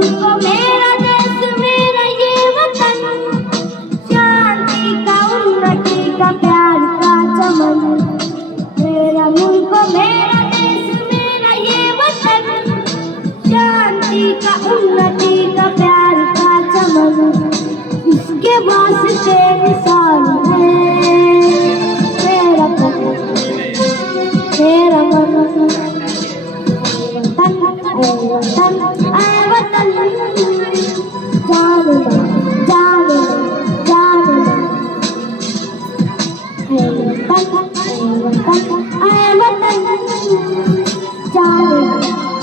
मुल्क मेरा देश मेरा ये वतन, शांति का उन्नति का प्यार का चमन। मेरा मुल्क मेरा देश मेरा ये वतन, शांति का उन्नति का प्यार का चमन। इसके वास्ते मिसाल है मेरा तन मेरा मन। वतन ऐ वतन जान जान जान है वतन ऐ वतन जान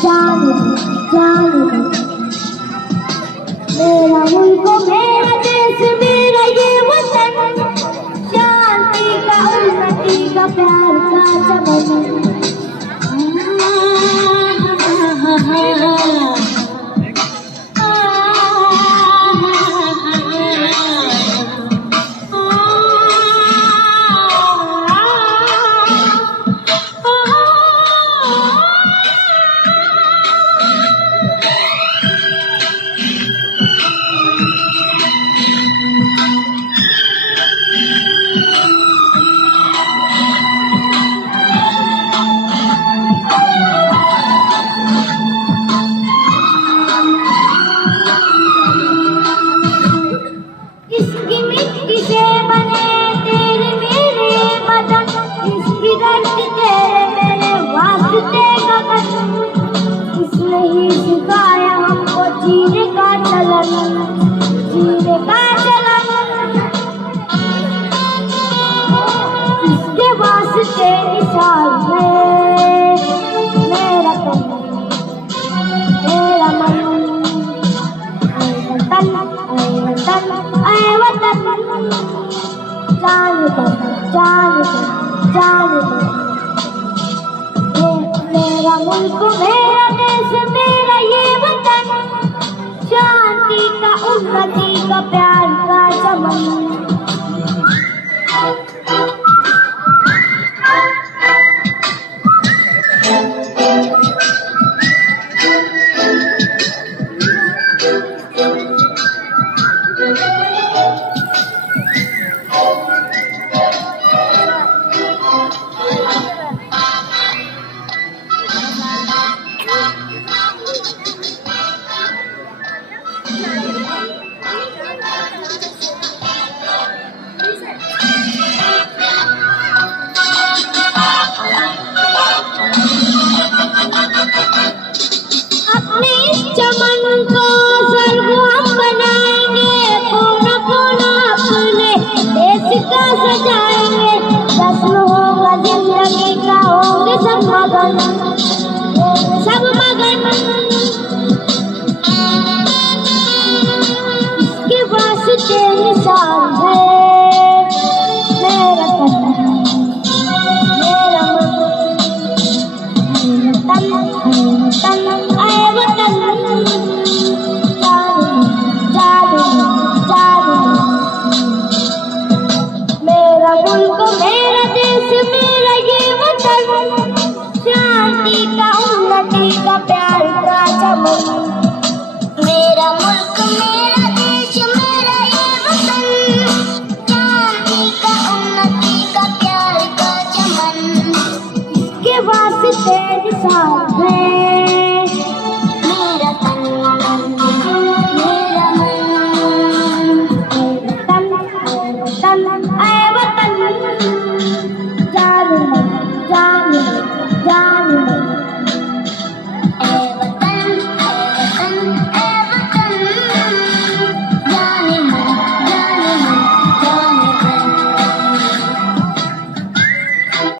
जान जान। मेरा मुल्क मेरा देश मेरा ये वतन, शांति का उन्नति का प्यार का चमन। इसकी मिट्टी से बने तेरे मेरे बदन, इसकी धरती तेरे मेरे वास्ते गगन। इसने ही सिखाया हमको जीने का चलन, जीने का चलन। इसके वास्ते निशान है मेरा तन मेरा मन। ऐ वतन जान जान जान। मेरा मुल्क मेरा देश मेरा ये वतन, शांति का उन्नति का प्यार का चमन। अपने इस चमन को स्वर्ग हम बनाएंगे, कोना कोना अपने देश का सजाएंगे। जश्न होगा जिंदगी का, होंगे सब मगन सब मगन। इसके वास्ते निशान है मेरा तन मेरा मन। तन ऐ वतन जान जान। मेरा मुल्क मेरा देश मेरा ये वतन, शांति का उन्नति का प्यार का चमन। मेरा मुल्क मेरा देश मेरा ये वतन, शांति का उन्नति का प्यार का चमन। इसके वास्ते निशान है